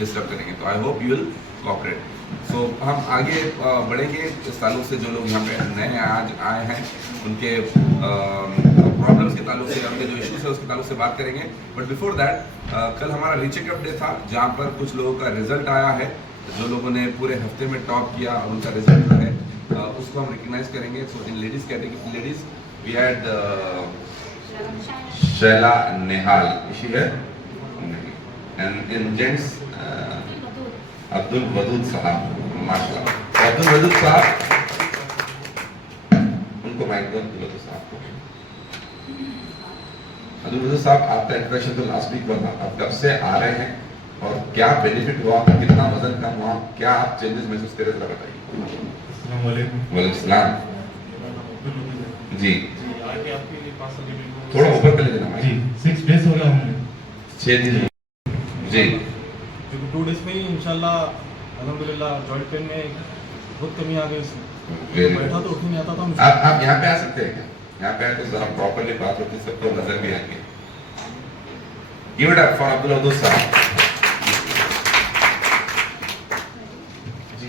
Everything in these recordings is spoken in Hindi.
डिस्टर्ब करेंगे। तो I hope you will cooperate. So हम आगे बढ़ेंगे। इस ताल्लुक से जो लोग यहाँ पे नए आज आए हैं उनके प्रॉब्लम्स के ताल्लुक से, उनके जो इश्यूज है उसके ताल्लुक से बात करेंगे। बट बिफोर दैट कल हमारा रीचेकअप डे था जहाँ पर कुछ लोगों का रिजल्ट आया है। जो लोगों ने पूरे हफ्ते में टॉप किया और उनका रिजल्ट जो है उसको हम रिकग्नाइज करेंगे। So in ladies category, ladies we had Shaila Nehal, she है, and in gents Abdul Wadood sahab, माशाल्लाह। अब्दुल वदूद साहब, उनको माइक दो। अब्दुल वदूद साहब को, अब्दुल वदूद साहब, आपका इंट्रोडक्शन तो लास्ट वीक हुआ था, आप कब से आ रहे हैं और क्या बेनिफिट हुआ, कितना वजन कम हुआ, क्या आप चेंजेस महसूस कर रहे थे, बताइए। अस्सलाम वालेकुम। वालेकुम सलाम। जी आगे आपके पास थोड़ा ऊपर कर लेना जी 6 डेज हो गया हमने, 6 दिन जी। 2 डेज में ही इंशाल्लाह अल्हम्दुलिल्लाह जॉइंट पेन में बहुत कमी आ गई उसमें। Very बैठा good. तो उठ ही नहीं आता था। आप यहाँ पे आ सकते हैं क्या? यहाँ पे आके जरा प्रॉपर्ली बात होती है, सबको नजर भी आएंगे। Give it up for Abdul Wadood साहब। जी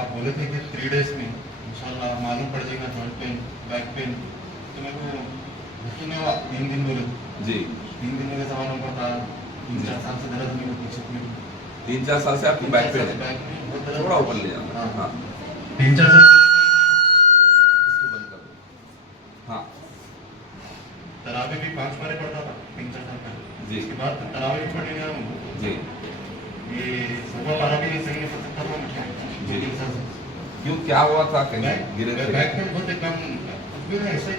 आप बोले थे कि 3 डेज में इंशाल्लाह मालूम पड़ जाएगा जॉइंट पेन, बैक पेन, तो मेरे को यकीन है 3 दिन बोले जी 3 दिन में सवाल होगा था। 3-4 साल से दर्द नहीं होती छत में, 3-4 साल से आपको बैक पेन है। बैक में बहुत दर्द। थोड़ा ऊपर ले जाना। हाँ 3-4 साल इसको बंद कर दो। हाँ तरावे भी 5 बार पढ़ता था 3-4 साल पहले। जी। इसके बाद तरावे भी पढ़ने गया हूँ। जी ये सुबह पारा भी नहीं सही नहीं पढ़ सकता था मुझे। जी। 2-3 साल से क्यों, क्या हुआ था? कहीं गिरे थे? बैक में बहुत एकदम कुछ भी नहीं ऐसे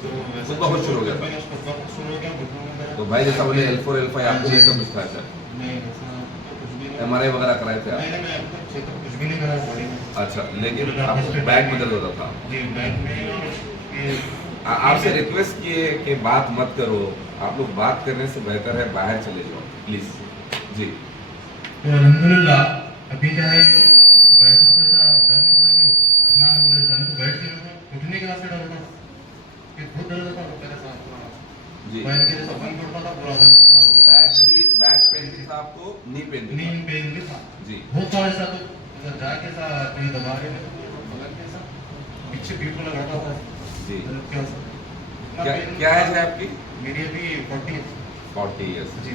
तो खुद ब खुद शुरू हो गया था। मैंने उसको बहुत शुरू हो गया घुटनों में दर्द। तो भाई जैसा बोले L4 L5 आपको ये सब कुछ था सर? नहीं ऐसा तो कुछ भी नहीं। MRI वगैरह कराए थे आप? नहीं मैं अब तक चेकअप कुछ भी नहीं करा बॉडी में। अच्छा, लेकिन आपको बैक में दर्द होता था? जी बैक में और ये आपसे रिक्वेस्ट किए कि बात मत करो, आप लोग बात करने से बेहतर है बाहर चले जाओ प्लीज। जी तो अल्हम्दुलिल्लाह अभी क्या है बैठा तो ऐसा डर नहीं होता कि उठना है बोले जाने, तो बैठ के उठने के वास्ते डर होता कि बहुत दर्द होता है मेरे साथ पूरा जी। बैठ के जैसा बंद करता था पूरा बैक पेन भी था आपको, नी पेन भी था? नींद पेन भी था जी बहुत था ऐसा। तो अगर जाके सा कहीं दबा रहे में तो बगल के सा पीछे पीठ में लगाता था जी। दर्द क्या सा क्या एज है आपकी? मेरी अभी 40 इयर्स। जी।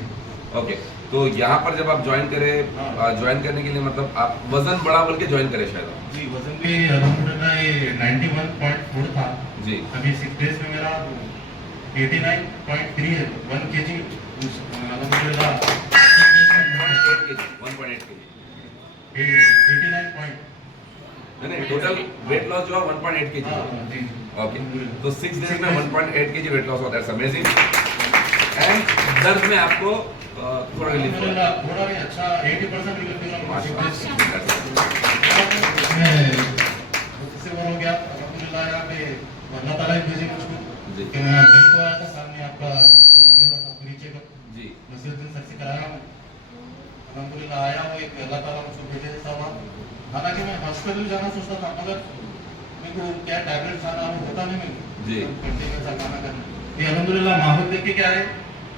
ओके, तो यहाँ पर जब आप ज्वाइन करे, ज्वाइन करने के लिए मतलब आप वजन बड़ा बोल के ज्वाइन करे शायद आप? जी वजन भी अल्हम्दुलिल्लाह ये 91.4 था जी अभी 6 डेज में मेरा 89.3 है 1 kg अल्हम्दुलिल्लाह 1.8 kg 89 पॉइंट नहीं, टोटल वेट लॉस जो है 1.8 kg हुआ। जी ओके, तो 6 डेज में 1.8 kg वेट लॉस होता है, अमेजिंग। एंड दर्द में आपको थोड़ा रिलीफ हुआ? अल्हम्दुलिल्लाह थोड़ा भी अच्छा 80% रिलीफ मिला इससे वो हो गया अल्हम्दुलिल्लाह। यहाँ पे अल्लाह ताला ही भेजे मुझको जी। कि मैं दिन को आया था सामने आपका लगेगा था फ्री चेकअप जी दूसरे दिन सर से कराया मैं अल्हम्दुलिल्लाह आया वो एक अल्लाह ताला मुझको भेजे जैसा हुआ। हालांकि मैं हॉस्पिटल जाना सोचता था मगर मेरे को क्या टैबलेट खाना वो होता नहीं मेरे को जी। कंटिन्यू सा खाना करना। ये अल्हम्दुलिल्लाह माहौल देख के क्या है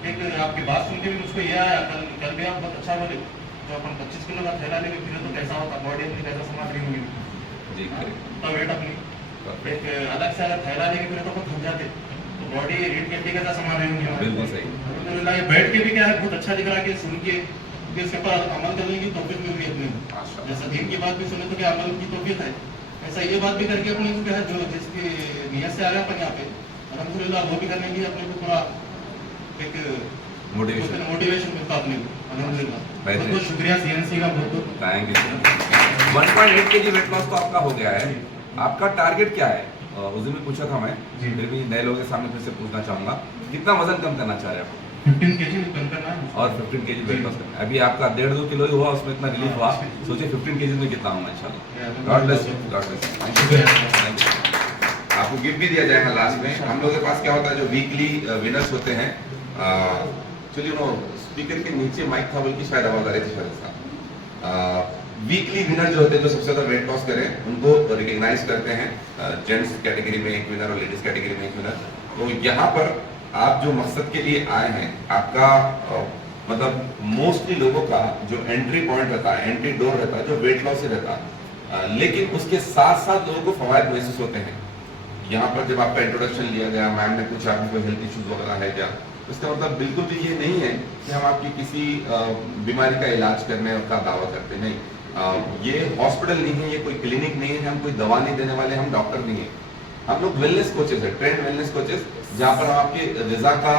एक आपकी बात सुन के भी मुझको ये आया कल भी आप बहुत अच्छा बोले जो अपन 25 किलो का थैला लेके फिरे तो कैसा होता बॉडी अपनी कैसा संभाल रही होगी जी तो वेट अपनी एक अलग से अलग थैला लेके फिरे तो बहुत थक जाते तो बॉडी रीड के कैसा संभाल रही होंगी। बिल्कुल सही। अल्हम्दुलिल्लाह ये बैठ के भी क्या है बहुत अच्छा दिख रहा है कि सुन के इसके ऊपर अमल करने की तौफीक मिल रही है अपने को। माशाल्लाह। जैसा दीन की बात भी सुने तो क्या अमल की तौफीक है ऐसा ये बात भी करके अपने को क्या है जो जिसकी नियत से आ रहे हैं अपन यहाँ पे अल्हम्दुलिल्लाह वो भी करने की अपने को पूरा एक मोटिवेशन मिलता अपने को अल्हम्दुलिल्लाह। बहुत बहुत शुक्रिया सीएनसी का बहुत बहुत thank you. 1.8 kg weight loss तो आपका हो गया है, आपका टारगेट क्या है? उस दिन भी पूछा था मैं, जी। फिर भी नए लोगों के सामने फिर से पूछना चाहूंगा, कितना वजन कम करना चाह रहे हैं आप? 15 kg कम करना है और 15 kg वेट लॉस करना है। अभी आपका 1.5-2 किलो ही हुआ, उसमें इतना रिलीफ हुआ, सोचिए 15 kg में कितना होगा इंशाल्लाह। God bless you, God bless you, thank you. आपको गिफ्ट भी दिया जाएगा लास्ट में। हम लोगों के पास क्या होता है जो वीकली विनर्स होते हैं, चलिए नो स्पीकर के नीचे माइक था बल्कि शायद आवाज आ रही थी शायद इसका। वीकली विनर जो होते हैं जो सबसे ज्यादा वेट लॉस करें उनको रिकग्नाइज करते हैं, जेंट्स कैटेगरी में एक विनर और लेडीज कैटेगरी में एक विनर। तो यहाँ पर आप जो मकसद के लिए आए हैं, आपका मतलब मोस्टली लोगों का जो एंट्री पॉइंट रहता है, एंट्री डोर रहता है, जो वेट लॉस से रहता है, लेकिन उसके साथ साथ लोगों को फवायद महसूस होते हैं। यहाँ पर जब आपका इंट्रोडक्शन लिया गया, मैम ने पूछा आपको कोई हेल्थ इश्यूज वगैरह है क्या, इसका मतलब बिल्कुल भी ये नहीं है कि हम आपकी किसी बीमारी का इलाज करने का दावा करते नहीं। ये हॉस्पिटल नहीं है, ये कोई क्लिनिक नहीं है, हम कोई दवा नहीं देने वाले, हम डॉक्टर नहीं है। हम लोग वेलनेस कोचेस है, ट्रेंड वेलनेस कोचेस, जहाँ पर हम आपकी ग़िज़ा का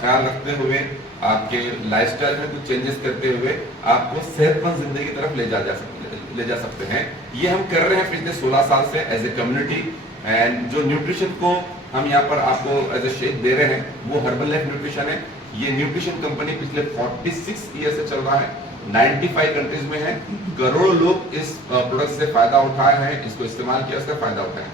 ख्याल रखते हुए, आपके लाइफस्टाइल में कुछ चेंजेस करते हुए आपको सेहतमंद जिंदगी की तरफ ले जा सकते हैं। ये हम कर रहे हैं पिछले 16 साल से एज ए कम्युनिटी। एंड जो न्यूट्रिशन को हम यहाँ पर आपको एज ए शेक दे रहे हैं, वो हर्बल लाइफ न्यूट्रिशन है। ये न्यूट्रिशन कंपनी पिछले 46 ईयर से चल रहा है, 95 कंट्रीज में है। करोड़ों लोग इस प्रोडक्ट से फायदा उठाए हैं, इसको इस्तेमाल किया, उसका फायदा उठाया।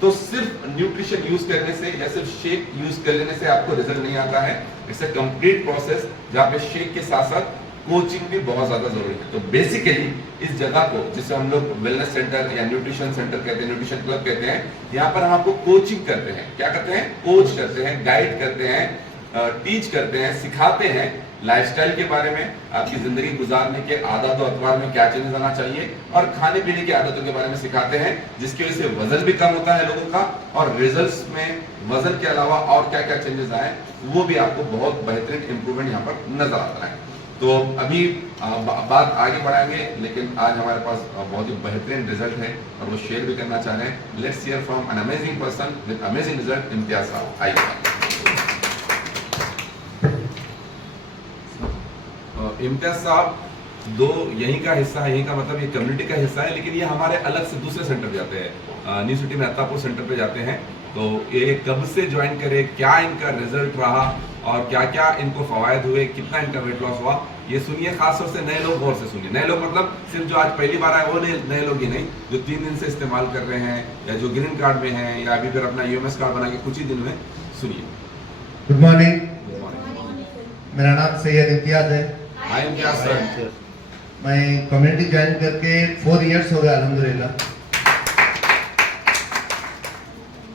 तो सिर्फ न्यूट्रिशन यूज करने से या सिर्फ शेक यूज कर लेने से आपको रिजल्ट नहीं आता है। इट्स अ कंप्लीट प्रोसेस, जहाँ पे शेक के साथ साथ कोचिंग भी बहुत ज्यादा जरूरी है। तो बेसिकली इस जगह को, जिसे हम लोग वेलनेस सेंटर या न्यूट्रिशन सेंटर कहते हैं, न्यूट्रिशन क्लब कहते हैं, यहाँ पर हम आपको कोचिंग करते हैं। क्या करते हैं? कोच करते हैं, गाइड करते हैं, टीच करते हैं, सिखाते हैं लाइफस्टाइल के बारे में, आपकी जिंदगी गुजारने के आदत और अतवार में क्या चेंजेस आना चाहिए, और खाने पीने की आदतों के बारे में सिखाते हैं, जिसकी वजह से वजन भी कम होता है लोगों का, और रिजल्ट्स में वजन के अलावा और क्या क्या चेंजेस आए वो भी आपको बहुत बेहतरीन इंप्रूवमेंट यहाँ पर नजर आता है। तो अभी बात आगे बढ़ाएंगे, लेकिन आज हमारे पास बहुत ही बेहतरीन रिजल्ट है और वो शेयर भी करना चाह रहे हैं। Let's hear from an amazing person with amazing result, Imtiaz साहब। आइए। इम्तियाज साहब दो यहीं का हिस्सा है, यहीं का मतलब ये कम्युनिटी का हिस्सा है, लेकिन ये हमारे अलग से दूसरे सेंटर जाते हैं, न्यू सिटी में अत्तापुर सेंटर पे जाते हैं। तो ये कब से ज्वाइन करे, क्या इनका रिजल्ट रहा और क्या क्या इनको फवायद हुए, कितना इनका वेट लॉस हुआ, ये सुनिए। खासतौर से नए लोग गौर से सुनिए। नए लोग मतलब सिर्फ जो आज पहली बार आए वो नए लोग ही नहीं, जो 3 दिन से इस्तेमाल कर रहे हैं या जो ग्रीन कार्ड में हैं या अभी फिर अपना यूएमएस कार्ड बना के कुछ ही दिन में। सुनिए। गुड मॉर्निंग, मेरा नाम सैयद इम्तियाज है। हाय इम्तियाज सर। मैं कम्युनिटी ज्वाइन करके 4 इयर्स हो गया अल्हम्दुलिल्लाह।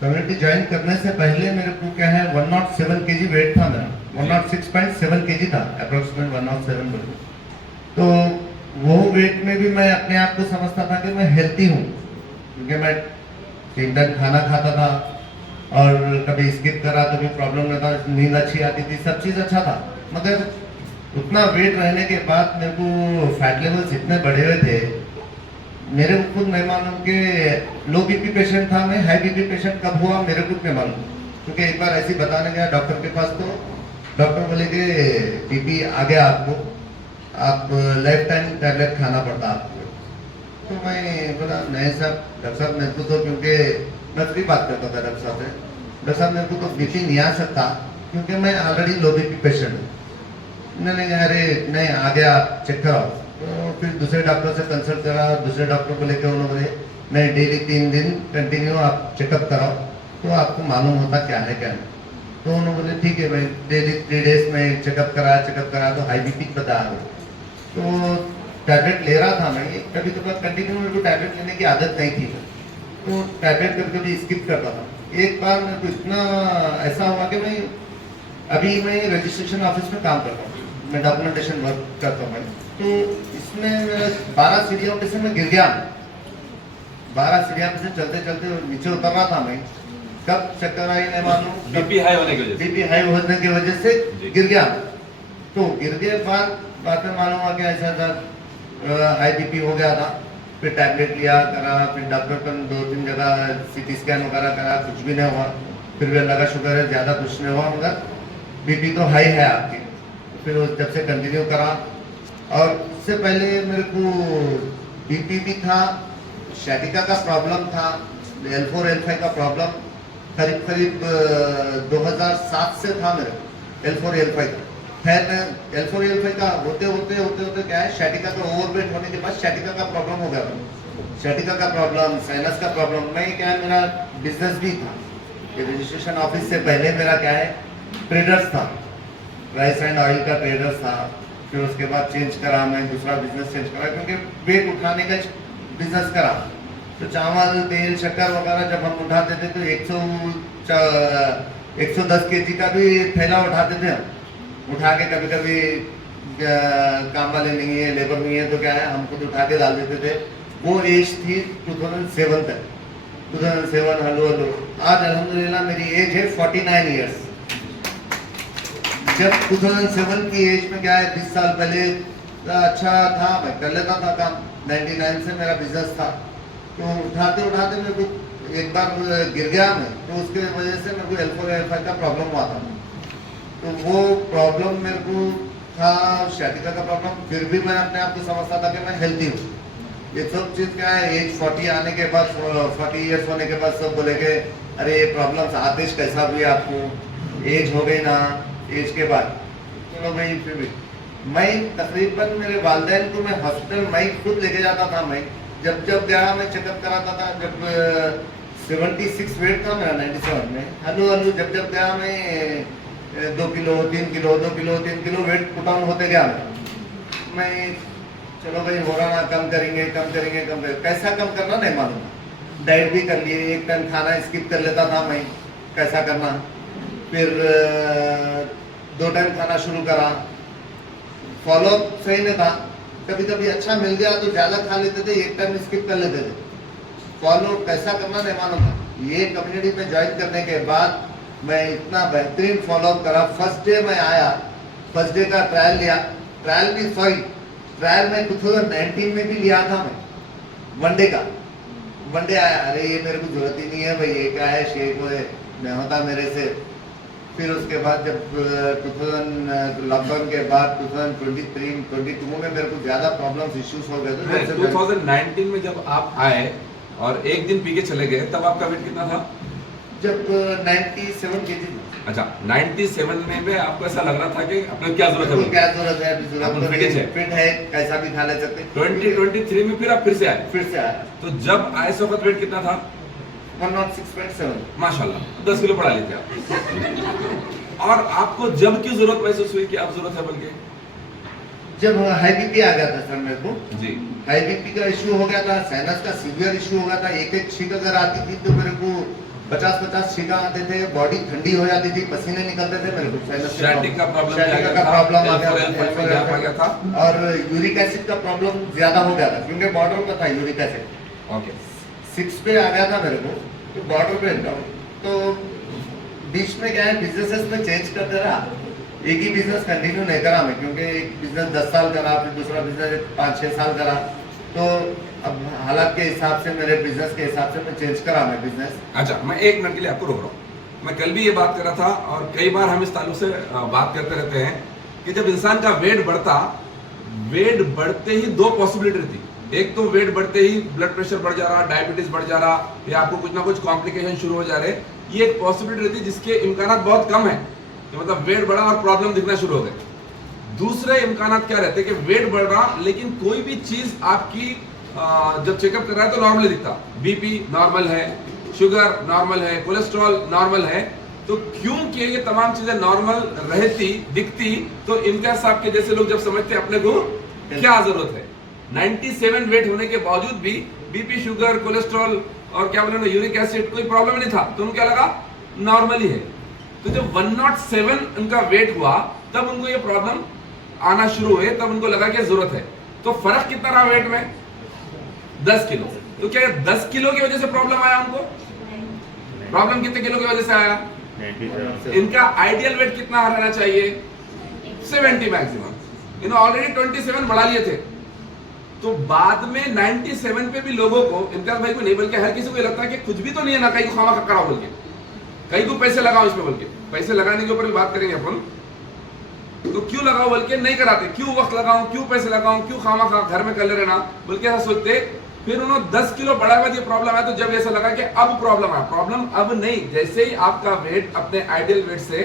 कम्युनिटी ज्वाइन करने से पहले मेरे को क्या है 107 kg वेट था मेरा, 106.7 kg था अप्रोक्सीमेट 107 बोलो। तो वो वेट में भी मैं अपने आप को समझता था कि मैं हेल्थी हूँ, क्योंकि मैं 3 टाइम खाना खाता था और कभी स्किप करा तो भी प्रॉब्लम नहीं था, नींद अच्छी आती थी, सब चीज़ अच्छा था। मगर उतना वेट रहने के बाद मेरे को फैट लेवल्स इतने बढ़े हुए थे, मेरे को खुद नहीं मालूम कि लो बीपी पेशेंट था मैं, हाई बीपी पेशेंट कब हुआ मेरे को नहीं मालूम। क्योंकि एक बार ऐसे बताने गया डॉक्टर के पास, तो डॉक्टर बोले कि बीपी आ गया आपको, आप लाइफ टाइम टैबलेट खाना पड़ता आपको। तो मैं बोला नहीं साहब, डॉक्टर साहब मेरे को तो, क्योंकि मैं फ्री बात करता था डॉक्टर साहब से, डॉक्टर साहब मेरे को तो बीपी नहीं आ सकता क्योंकि मैं ऑलरेडी लो बीपी पेशेंट हूँ। मैंने कहा अरे नहीं आ गया, आप चेक कराओ। तो फिर दूसरे डॉक्टर से कंसल्ट करा, दूसरे डॉक्टर को लेकर उन्होंने बोले नहीं डेली 3 दिन कंटिन्यू आप चेकअप कराओ तो आपको मालूम होता क्या है क्या नहीं। तो उन्होंने बोले ठीक है भाई, डेली 3 डेज में चेकअप करा तो हाई बीपी बता रहे। तो टैबलेट ले रहा था मैं, कभी कभार कंटिन्यू मेरे को टैबलेट लेने की आदत नहीं थी, तो टैबलेट कभी कभी स्किप करता था। एक बार मेरे को इतना ऐसा हुआ कि मैं रजिस्ट्रेशन ऑफिस में काम करता हूँ, मैं डॉक्यूमेंटेशन वर्क करता हूँ। तो इसमें मेरा 12 सीढ़ियों पे से मैं गिर गया। 12 सीढ़ियों पे से चलते चलते नीचे उतर रहा था मैं, कब चक्कर आई नहीं मालूम, बीपी हाई होने की वजह से गिर गया। तो गिर गए बाद में मालूम हुआ कि ऐसा हाई बीपी हो गया था। फिर टैबलेट लिया करा, फिर डॉक्टर को 2-3 जगह CT स्कैन वगैरह करा, कुछ भी नहीं हुआ। फिर भी अल्लाह का शुक्र है ज़्यादा कुछ नहीं हुआ, मगर बीपी तो हाई है आपकी। फिर जब से कंटिन्यू करा, और उससे पहले मेरे को बीपी भी था, शैटिका का प्रॉब्लम था, L4 L5 का प्रॉब्लम करीब 2007 से था मेरे को L4 L5 का। खैर L4 L5 का होते क्या है, शैटिका का ओवरवेट होने के बाद शैटिका का प्रॉब्लम हो गया। शैटिका का प्रॉब्लम, साइनस का प्रॉब्लम। मैं क्या है, मेरा बिजनेस भी था, रजिस्ट्रेशन ऑफिस से पहले मेरा क्या है ट्रेडर्स था, राइस एंड ऑयल का ट्रेडर्स था। फिर उसके बाद चेंज करा, मैं दूसरा बिजनेस चेंज करा, क्योंकि वेट उठाने का बिजनेस करा। तो चावल तेल शक्कर वगैरह जब हम उठाते थे तो 110 kg का भी थैला उठाते थे हम, उठा के कभी कभी काम वाले नहीं है, लेबर नहीं है, तो क्या है हम खुद उठा के डाल देते थे। वो एज थी 2007 तक, 2007 हलो हलो। आज अल्हम्दुलिल्लाह मेरी एज है 49 इयर्स। जब 2007 की एज में क्या है 20 साल पहले अच्छा था, मैं कर लेता था काम, 99 से मेरा बिजनेस था। तो उठाते उठाते मेरे को एक बार गिर गया मैं, तो उसके वजह से मेरे को L4 का प्रॉब्लम हुआ था। तो वो प्रॉब्लम मेरे को था, शाटिका का प्रॉब्लम, फिर भी मैं अपने आप को समझता था कि मैं हेल्दी हूँ। ये सब चीज़ क्या है, एज 40 आने के बाद, 40 इयर्स होने के बाद सब बोले कि अरे ये प्रॉब्लम्स आदेश कैसा भी आपको, एज हो गई ना, एज के बाद। चलो भाई, फिर भी मैं तकरीबन मेरे वालिदैन को मैं हॉस्पिटल मैं खुद लेके जाता था। मैं जब गया मैं चेकअप कराता था। जब 76 वेट था मेरा 97 में, हलो हलो जब गया मैं 2 kilo 3 kilo 2 kilo 3 kilo weight put on होते गया मैं। चलो भाई हो रहा ना, कम करेंगे। कैसा कम करना नहीं मालूम। डाइट भी कर लिए, 1 टाइम खाना स्किप कर लेता था मैं, कैसा करना। फिर 2 टाइम खाना शुरू करा, फॉलोअप सही नहीं था। कभी कभी अच्छा मिल गया तो ज़्यादा खा लेते थे, 1 टाइम स्किप कर लेते थे। फॉलो कैसा करना नहीं मालूम था। ये कम्युनिटी में ज्वाइन करने के बाद मैं इतना बेहतरीन फॉलोअप करा। फर्स्ट डे मैं आया, फर्स्ट डे का ट्रायल लिया, ट्रायल मैं 2019 में भी लिया था मैं, वनडे का। वनडे आया, अरे ये मेरे को जरूरत ही नहीं है भाई, ये क्या है, शेक नहीं होता मेरे से। फिर उसके बाद जब 2000 लॉकडाउन के बाद 2023-22 में मेरे को ज्यादा प्रॉब्लम्स इश्यूज हो गए थे। 2019 में जब आप आए और एक दिन पी के चले गए, तब आपका वेट कितना था? जब 97 केजी था। अच्छा, 97 में आपको ऐसा लग रहा था कि अपने क्या जरूरत है? क्या जरूरत है? अभी जरूरत फिट है, कैसा भी खा ले सकते। 2023 में फिर आप फिर से आए। तो जब आए उस वक्त वेट कितना था? 106.7। माशाल्लाह, 10 किलो बढ़ा लेते आप। और आपको जब क्यों जरूरत महसूस हुई कि आप जरूरत है बल्कि? जब हाई बीपी आ गया था सर मेरे को जी, हाई बीपी का इश्यू हो गया था, साइनस का सीवियर इश्यू हो गया था। एक छींक अगर आती थी तो मेरे को 50 छींका आते थे, बॉडी ठंडी हो जाती थी, पसीने निकलते थे मेरे को। शाइटिक का प्रॉब्लम आ गया था और यूरिक एसिड का प्रॉब्लम ज्यादा हो गया था, क्योंकि बॉर्डर पर था यूरिक एसिड। ओके, 6 पे आ गया था मेरे को, तो बॉर्डर पे था। तो बीच में क्या है, बिजनेसेस में चेंज करते रहा। एक ही बिजनेस कंटिन्यू नहीं करा मैं, क्योंकि एक बिजनेस 10 साल करा, फिर दूसरा बिजनेस 5-6 साल करा। तो अब हालात के हिसाब से, मेरे बिजनेस के हिसाब से मैं चेंज करा मैं बिजनेस। अच्छा, मैं 1 मिनट के लिए आपको रोक रहा हूँ। मैं कल भी ये बात कर रहा था और कई बार हम इस ताल्लुक से बात करते रहते हैं कि जब इंसान का वेट बढ़ते ही 2 पॉसिबिलिटी रहती। एक तो वेट बढ़ते ही ब्लड प्रेशर बढ़ जा रहा, डायबिटीज बढ़ जा रहा, या आपको कुछ ना कुछ कॉम्प्लिकेशन शुरू हो जा रहे। ये एक पॉसिबिलिटी रहती है जिसके इम्कानात बहुत कम है, कि मतलब वेट बढ़ा और प्रॉब्लम दिखना शुरू हो गए। दूसरे इम्कानात क्या रहते हैं कि वेट बढ़ रहा, लेकिन कोई भी चीज आपकी जब चेकअप कर रहा है तो नॉर्मल दिखता। बीपी नॉर्मल है, शुगर नॉर्मल है, कोलेस्ट्रॉल नॉर्मल है। तो क्योंकि ये तमाम चीजें नॉर्मल रहती दिखती, तो इम्तियाज साहब के जैसे लोग जब समझते अपने को क्या जरूरत है, 97 वेट होने के बावजूद भी बीपी, शुगर, कोलेस्ट्रॉल और क्या बोले यूरिक एसिड कोई प्रॉब्लम नहीं था, तो उनको क्या लगा नॉर्मल ही है। तो जब 107 उनका वेट हुआ तब उनको ये प्रॉब्लम आना शुरू हुए, तब उनको लगा कि जरूरत है। तो फर्क कितना रहा वेट में? 10 किलो। तो क्या 10 किलो की वजह से प्रॉब्लम आया उनको? प्रॉब्लम कितने किलो की वजह से आया? इनका आइडियल वेट कितना रहना चाहिए? 70 मैक्सिमम। इन्होंने ऑलरेडी 27 बढ़ा लिए थे। तो बाद में 97 पे भी लोगों को, इम्तियाज भाई को नहीं बल्कि हर किसी को लगता है कि कुछ भी तो नहीं है ना, कहीं को खामा कराओ बोल के, कहीं को पैसे लगाओ इसमें बोल के। पैसे लगाने के ऊपर भी बात करेंगे अपन। तो क्यों लगाओ बोल के नहीं कराते, क्यों वक्त लगाऊं, क्यों पैसे लगाऊं, क्यों खामा खा घर में कर ले रहना बोल के ऐसा सोचते। फिर उन्होंने 10 किलो बढ़ा हुआ ये प्रॉब्लम आया, तो जब ऐसा लगा कि अब प्रॉब्लम है। प्रॉब्लम अब नहीं, जैसे ही आपका वेट अपने आइडियल वेट से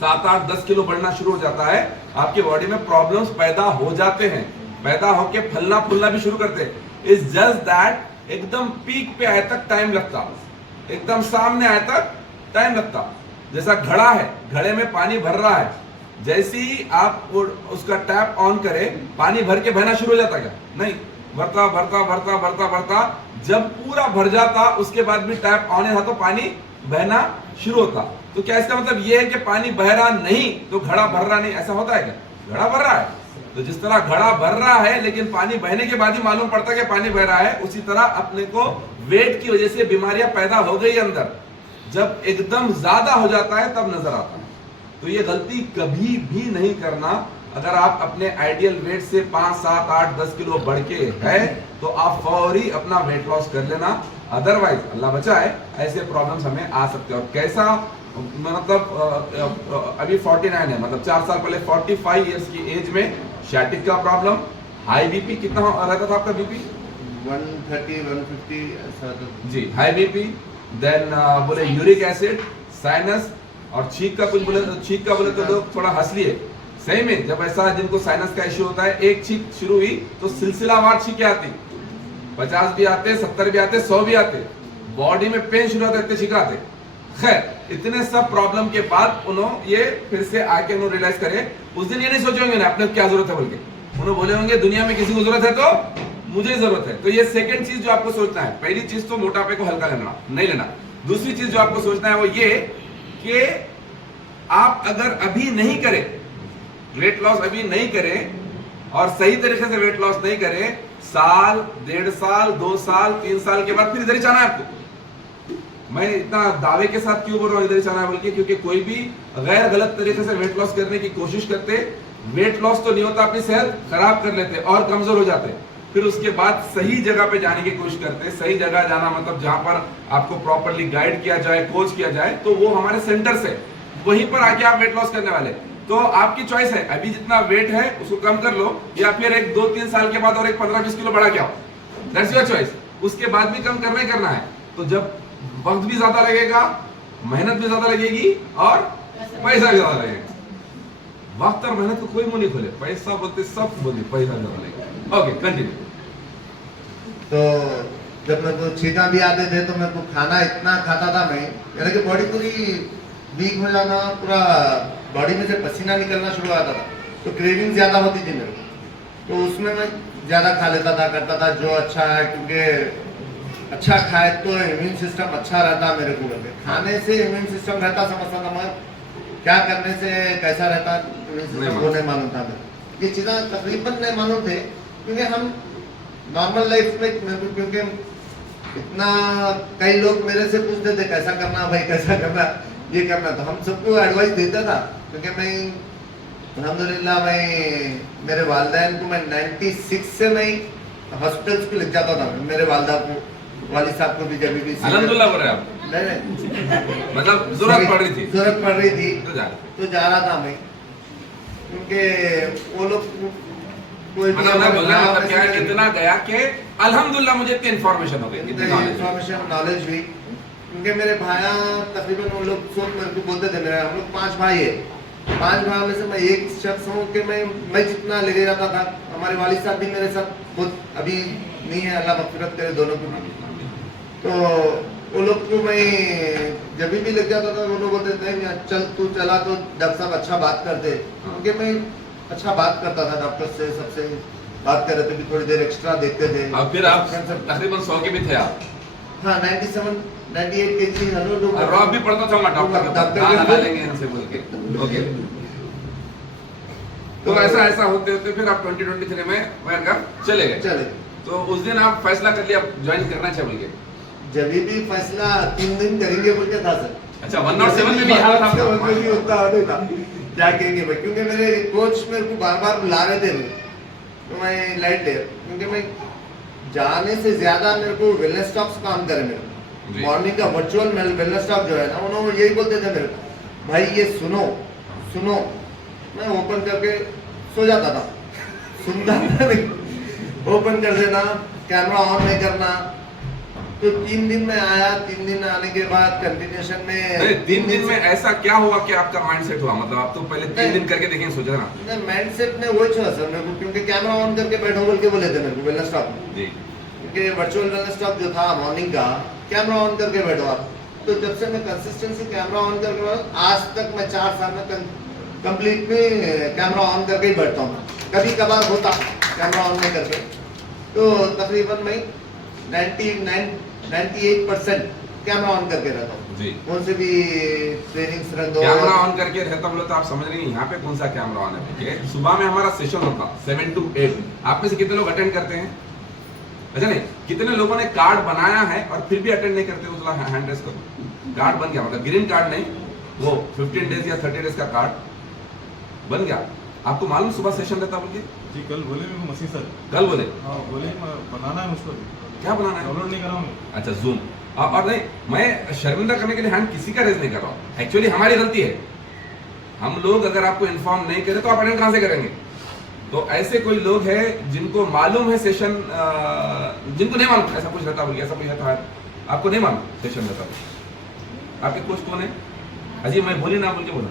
7-8-10 किलो बढ़ना शुरू हो जाता है, आपकी बॉडी में प्रॉब्लम्स पैदा हो जाते हैं, पैदा होके फलना फूलना भी शुरू करते हैं। इट्स जस्ट दैट एकदम पीक पे आए तक टाइम लगता, एकदम सामने आए तक टाइम लगता। जैसा घड़ा है, घड़े में पानी भर रहा है, जैसे ही आप उसका टैप ऑन करें पानी भर के बहना शुरू हो जाता क्या? नहीं, भरता भरता भरता भरता भरता जब पूरा भर जाता उसके बाद भी टैप ऑन था तो पानी बहना शुरू होता। तो क्या इसका मतलब यह है कि पानी बह रहा नहीं तो घड़ा भर रहा नहीं, ऐसा होता है क्या? घड़ा भर रहा है। तो जिस तरह घड़ा भर रहा है लेकिन पानी बहने के बाद ही मालूम पड़ता है कि पानी बह रहा है, उसी तरह अपने को वेट की वजह से बीमारियां पैदा हो गई अंदर, जब एकदम ज्यादा हो जाता है तब नजर आता है। तो ये गलती कभी भी नहीं करना। अगर आप अपने आइडियल वेट से 5, 7, 8, 10 किलो बढ़ के है तो आप फौरी अपना वेट लॉस कर लेना, अदरवाइज अल्लाह बचाए ऐसे प्रॉब्लम्स हमें आ सकते हैं। और कैसा मतलब अभी 49 है, मतलब 4 साल पहले 45 इयर्स की एज में शैटिक का प्रॉब्लम, हाई बीपी, कितना रहता था आपका बीपी? 130, 150 ऐसा तो। जी, हाई बीपी, देन बोले यूरिक एसिड, साइनस और छींक का कुछ बोले, छींक का बोले तो लोग थोड़ा हंस लिए। सही में जब ऐसा जिनको साइनस का इश्यू होता है, एक छींक शुरू हुई तो सिलसिलावार छींकें आती, 50 भी आते, 70 भी आते, 100 भी आते, बॉडी में पेन शुरू होता है, इतने छींक आते। खैर इतने सब प्रॉब्लम के बाद उन्होंने ये फिर से आके उन्होंने रियलाइज करे, उस दिन ये नहीं सोचे होंगे ना अपने क्या जरूरत है बोल के, उन्होंने बोले होंगे दुनिया में किसी को जरूरत है तो मुझे जरूरत है। तो ये सेकंड चीज जो आपको सोचना है, पहली चीज तो मोटापे को हल्का लेना नहीं लेना, दूसरी चीज जो आपको सोचना है वो ये कि आप अगर अभी नहीं करें वेट लॉस, अभी नहीं करें और सही तरीके से वेट लॉस नहीं करें, साल, 1.5 साल, 2 साल, 3 साल के बाद फिर इधर ही जाना है आपको। मैं इतना दावे के साथ क्यों बोल रहा हूँ इधर ही जाना है बोल के, क्योंकि कोई भी गैर गलत तरीके से वेट लॉस करने की कोशिश करते, वेट लॉस तो नहीं होता, अपनी सेहत खराब कर लेते और कमजोर हो जाते, फिर उसके बाद सही जगह पे जाने की कोशिश करते। सही जगह जाना मतलब जहां पर आपको प्रॉपर्ली गाइड किया जाए, कोच किया जाए, तो वो हमारे सेंटर से, वहीं पर आके आप वेट लॉस करने वाले। तो आपकी चॉइस है, अभी जितना वेट है उसको कम कर लो, या फिर एक 2-3 साल के बाद और एक 15-20 किलो बढ़ा के आओ, दैट्स योर चॉइस। उसके बाद भी कम करना ही करना है। तो जब वक्त भी ज्यादा लगेगा, मेहनत भी ज्यादा लगेगी और पैसा भी ज्यादा लगेगा। वक्त और मेहनत को कोई मुंह नहीं खोले, पैसा बोलते सब बोलिए, पैसा ज्यादा लगेगा। Okay continue. तो जब मेरे को छींका भी आते थे तो मेरे को खाना इतना खाता था मैं, यानी कि बॉडी पूरी वीक हो जाना, पूरा बॉडी में से पसीना निकलना शुरू हो जाता था, तो क्रेविंग ज्यादा होती थी मेरे को, तो उसमें मैं ज्यादा खा लेता था, करता था जो अच्छा है, क्योंकि अच्छा खाए तो इम्यून सिस्टम अच्छा रहता मेरे को। खाने से इम्यून सिस्टम रहता समझता था, मगर क्या करने से कैसा रहता इम्यून सिस्टम वो नहीं मालूम था। ये चीज़ें तकरीबन नहीं मालूम थे, क्योंकि हम नॉर्मल लाइफ में मेरे को, क्योंकि इतना कई लोग मेरे से पूछते थे कैसा करना भाई, कैसा करना, ये करना, तो हम सबको एडवाइस देता था। क्योंकि मैं अल्हम्दुलिल्लाह मैं मेरे वालिदैन को मैं 96 से मैं हॉस्पिटल्स को ले जाता था, मेरे वालिदा को, वालिद साहब को भी जब भी अल्हम्दुलिल्लाह बोल रहे आप? नहीं मतलब जरूरत पड़ रही थी, जरूरत पड़ रही थी तो जा रहा था मैं, क्योंकि वो लोग कोई मतलब मैं बोलने का मतलब क्या है, इतना गया कि अल्हम्दुलिल्लाह मुझे इतनी इन्फॉर्मेशन हो गई, इतनी इन्फॉर्मेशन नॉलेज हुई। क्योंकि मेरे भाइयाँ तकरीबन वो लोग सब मेरे को बोलते थे, मेरे हम लोग 5 भाई है, 5 भाई में से मैं एक शख्स हूँ कि मैं जितना लेके जाता था, हमारे वालिद साहब भी मेरे साथ बहुत अभी नहीं है, अल्लाह मग़फ़िरत करे दोनों को। तो वो लोग को मैं जब भी लेके जाता था, वो लोग बोलते थे चल तू चला तो डॉक्टर साहब अच्छा बात करते, क्योंकि मैं अच्छा बात करता था, डॉक्टर से सबसे बात कर रहे थे कि थोड़ी देर एक्स्ट्रा देखते थे। अब फिर आप तकरीबन 100 के भी थे आप? हाँ 97, 98 केजी हलो लोग। रॉब भी पढ़ता था मैं डॉक्टर का, लगा लेंगे इनसे बोल के। ओके, तो ऐसा होते होते फिर आप 2023 में अमेरिका चले गए। तो उस दिन आप फैसला कर लिया ज्वाइन करना चाहिए बोल के? जब भी फैसला 3 दिन करेंगे बोल के था सर। अच्छा 107 में भी हाल था, होता था क्या कहेंगे भाई, क्योंकि मेरे कोच मेरे को बार बुला रहे थे, तो मैं लाइट ले, क्योंकि मैं जाने से ज्यादा मेरे को वेलनेस टॉक्स काम करे, मेरे मॉर्निंग का वर्चुअल वेलनेस टॉक जो है ना, उन्होंने यही बोलते थे मेरे को, भाई ये सुनो, मैं ओपन करके सो जाता था, सुनता नहीं, ओपन कर देना, कैमरा ऑन नहीं करना। तो 3 दिन में आया, 3 दिन आने के बाद कंटिन्यूशन में 3 दिन में ऐसा क्या हुआ कि आपका माइंडसेट हुआ, मतलब आप तो पहले 3 दिन करके देखें सोचा ना? माइंडसेट ने वही छोड़ा सर मेरे को, क्योंकि कैमरा ऑन करके बैठो बोल के बोले थे मेरे को वेलनेस टॉक में, क्योंकि वर्चुअल वेलनेस टॉक जो था मॉर्निंग का, कैमरा ऑन करके बैठो आप। तो जब से मैं कंसिस्टेंसी कैमरा ऑन करके, आज तक मैं 4 साल में कंप्लीट में कैमरा ऑन करके ही बैठता हूँ, कभी कभार होता कैमरा ऑन नहीं करके। तो तकरीबन मैं 98% कैमरा ऑन करके रहता हूँ। जी। कौन से भी ट्रेनिंग्स रख दो। कैमरा ऑन करके रहता बोले तो आप समझ रहे हैं यहाँ पे कौन सा कैमरा ऑन है। ठीक है, सुबह में हमारा सेशन होता 7 to 8। आप में से कितने लोग अटेंड करते हैं? अच्छा नहीं, कितने लोगों ने कार्ड बनाया है और फिर भी अटेंड नहीं करते? उसला हैंड रेस करो। कार्ड बन गया, मतलब ग्रीन कार्ड नहीं, वो 15 डेज या 30 डेज का कार्ड बन गया। आपको मालूम सुबह सेशन रहता बोल के? जी कल बोले मेरे को मसीह सर। कल बोले? हाँ बोले बनाना है मुझको। क्या बनाना है? डाउनलोड नहीं कर रहा हूँ। अच्छा जूम। और नहीं, मैं शर्मिंदा करने के लिए हैंड किसी का रेज नहीं कर रहा हूँ। एक्चुअली हमारी गलती है। हम लोग अगर आपको इन्फॉर्म नहीं करें तो आप अटेंड कहाँ से करेंगे? तो ऐसे कोई लोग हैं जिनको मालूम है सेशन, जिनको नहीं मालूम ऐसा कुछ रहता बोलिए, ऐसा कुछ रहता है आपको नहीं मालूम सेशन रहता। आपके कोच कौन है? अजी मैं बोली ना बोल के बोला।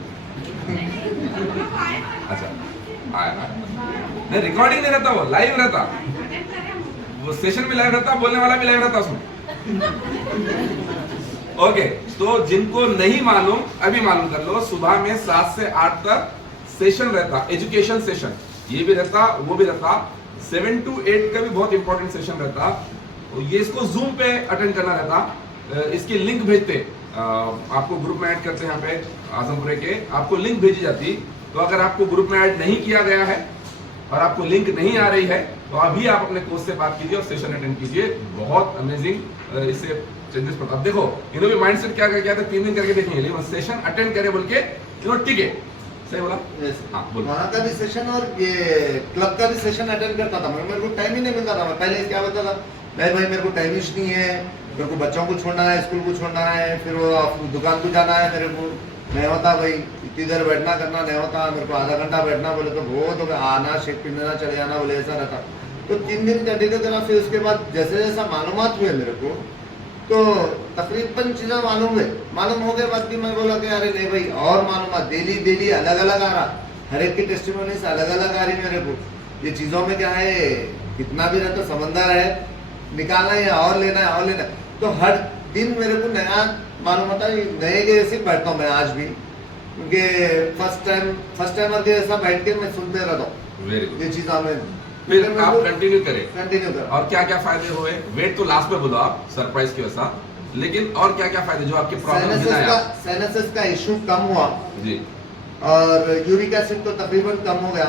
अच्छा आया नहीं, रिकॉर्डिंग नहीं रहता, वो लाइव रहता, वो सेशन भी लाइव रहता, बोलने वाला भी लाइव रहता उसमें। ओके, तो जिनको नहीं मालूम अभी मालूम कर लो। सुबह में 7 से 8 तक सेशन रहता, एजुकेशन सेशन, ये भी रहता वो भी रहता। 7 to 8 का भी बहुत इंपॉर्टेंट सेशन रहता। ये इसको जूम पे अटेंड करना रहता। इसकी लिंक भेजते, आपको ग्रुप में ऐड करते हैं। यहाँ पे आजमपुरे के आपको लिंक भेजी जाती। तो अगर आपको ग्रुप में ऐड नहीं किया गया है और आपको लिंक नहीं आ रही है तो अभी आप अपने कोच से बात कीजिए और सेशन अटेंड कीजिए। बहुत अमेजिंग इससे चेंजेस पड़ता। अब देखो इन्होंने माइंडसेट क्या किया था, 3 दिन करके देखेंगे, लेकिन सेशन अटेंड करे बोल के ठीक है। सही बोला? हाँ बोलो। वहाँ का भी सेशन और ये क्लब का भी सेशन अटेंड करता था। मेरे को टाइम ही नहीं मिलता था। मैं पहले क्या बोलता था, नहीं भाई मेरे को टाइम ही नहीं है, मेरे को बच्चों को छोड़ना है, स्कूल को छोड़ना है, फिर वो दुकान को जाना है, मेरे को नहीं होता भाई, इतनी देर बैठना करना नहीं होता, मेरे को आधा घंटा बैठना बोले तो वो तो आना शेक पीना चले जाना बोले, ऐसा रहता। तो 3 दिन कंटिन्यू करा। फिर उसके बाद जैसे जैसा मालूमात हुए मेरे को, तो तकरीबन चीज़ें मालूम हो गए। बाद भी मैं बोला कि अरे नहीं भाई और मालूमात डेली अलग अलग आ रहा, हर एक की टेस्टिमोनीज अलग अलग आ रही मेरे को। ये चीज़ों में क्या है, कितना भी रहता समंदर है, निकालना है और लेना है और लेना है। तो हर दिन मेरे को नया मालूम होता है। नए के ऐसे बैठता हूँ मैं आज भी, क्योंकि फर्स्ट टाइम के ऐसा बैठ के मैं सुनते रहता हूँ। Very good. ये चीज़ हमें फिर आप कंटिन्यू करें। कंटिन्यू करो। और क्या क्या फायदे हुए? वेट तो लास्ट में बोलो आप, सरप्राइज की वजह, लेकिन और क्या क्या फायदे जो आपके प्रॉब्लम साइनसेस का इशू कम हुआ जी, और यूरिक एसिड तो तकरीबन कम हो गया।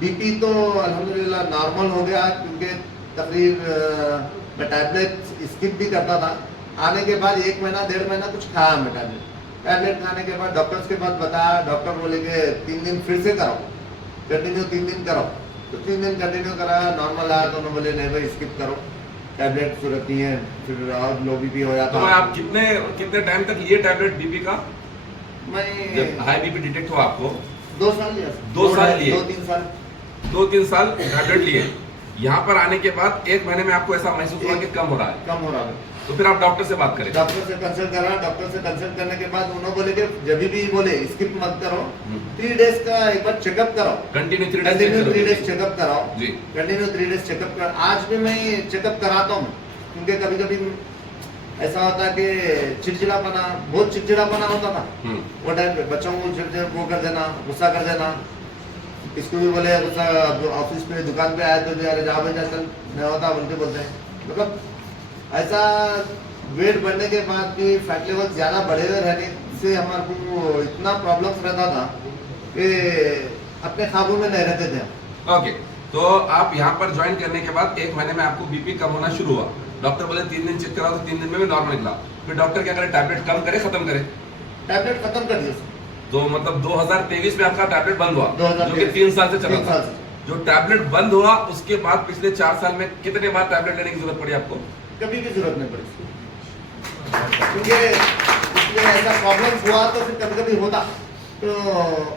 बीपी तो अल्हम्दुलिल्लाह नॉर्मल हो गया, क्योंकि तकरीबन मैं टैबलेट स्किप भी करता था। आने के बाद 1 महीना 1.5 महीना कुछ खाया मैं टैबलेट खाने के बाद डॉक्टर्स के पास बताया, डॉक्टर बोले कि 3 दिन फिर से कराओ, कंटिन्यू 3 दिन कराओ। तो 3 दिन कंटिन्यू कराया, नॉर्मल आया तो उन्होंने बोले नहीं भाई स्किप करो, टैबलेट सूरत नहीं है, फिर और लो बीपी हो जाता। तो आप कितने टाइम तक लिए टैबलेट बीपी का? मैं जब हाई बीपी डिटेक्ट हुआ आपको 2 साल लिया। 2 साल लिए? 2-3 साल टैबलेट लिए। यहाँ पर आने के बाद 1 महीने में आपको ऐसा महसूस हुआ कि कम हो रहा है? कम हो रहा है। तो फिर आप डॉक्टर से बात करें। डॉक्टर से कंसल्ट करा। डॉक्टर से कंसल्ट करने के बाद उन्होंने बोले कि जब भी बोले स्किप मत करो, 3 डेज का एक बार चेकअप कराओ, कंटिन्यू 3 डेज चेकअप कराओ जी, कंटिन्यू 3 डेज चेकअप कर। आज भी मैं चेकअप कराता हूँ, क्योंकि कभी कभी ऐसा होता है कि चिड़चिड़ापना, बहुत चिड़चिड़ापना होता था वो टाइम पे। बच्चों को वो कर देना, गुस्सा कर देना। इसको भी बोले गुस्सा, ऑफिस पे दुकान पे आए तो भी अरे जा भाई चल, नहीं होता बोलते बोलते हैं। मतलब ऐसा वेट बढ़ने के बाद भी फैट लेवल ज़्यादा बढ़े हुए रहने से हमारे को इतना प्रॉब्लम्स रहता था कि अपने काबू में नहीं रहते थे। ओके, तो आप यहाँ पर ज्वाइन करने के बाद 1 महीने में आपको बीपी कम होना शुरू हुआ। डॉक्टर बोले 3 दिन चेक कराओ, तो 3 दिन में भी नॉर्मल निकला। फिर डॉक्टर क्या करे, टैबलेट कम करे, खत्म करे? टैबलेट खत्म कर दिया। तो मतलब 2023 में आपका टैबलेट बंद हुआ, 2023 जो कि 3 साल से चला 3 था। साल से। जो टैबलेट बंद हुआ उसके बाद पिछले 4 साल में कितने बार टैबलेट लेने की जरूरत पड़ी आपको? कभी भी जरूरत नहीं पड़ी, क्योंकि इसमें ऐसा प्रॉब्लम हुआ तो फिर कभी कभी होता। तो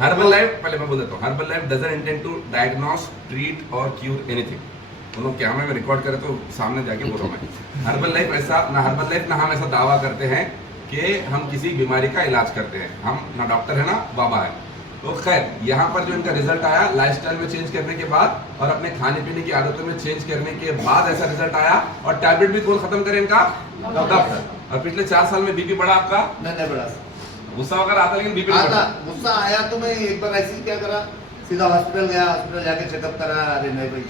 हर्बल लाइफ, पहले मैं बोल देता हूँ, Herbalife doesn't intend to diagnose, treat और क्यूर एनीथिंग। उन लोग कैमरे में रिकॉर्ड करे तो सामने जाके बोलो मैं। हर्बल लाइफ ऐसा ना, हर्बल लाइफ ना हम ऐसा दावा करते हैं कि हम किसी बीमारी का इलाज करते हैं। हम ना डॉक्टर है ना बाबा है। तो खैर यहाँ पर जो इनका रिजल्ट आया लाइफस्टाइल में चेंज करने के बाद और अपने खाने पीने की आदतों में चेंज करने के बाद ऐसा रिजल्ट आया। और टैबलेट भी कौन खत्म करे इनका? डॉक्टर। और पिछले 4 साल में बीपी बढ़ा आपका? नहीं बढ़ा। गुस्सा वगैरह आता लेकिन बीपी आता, गुस्सा आया तो मैं एक बार ऐसे ही क्या करा, सीधा हॉस्पिटल गया, हॉस्पिटल जाके चेकअप करा। अरे नहीं भाई,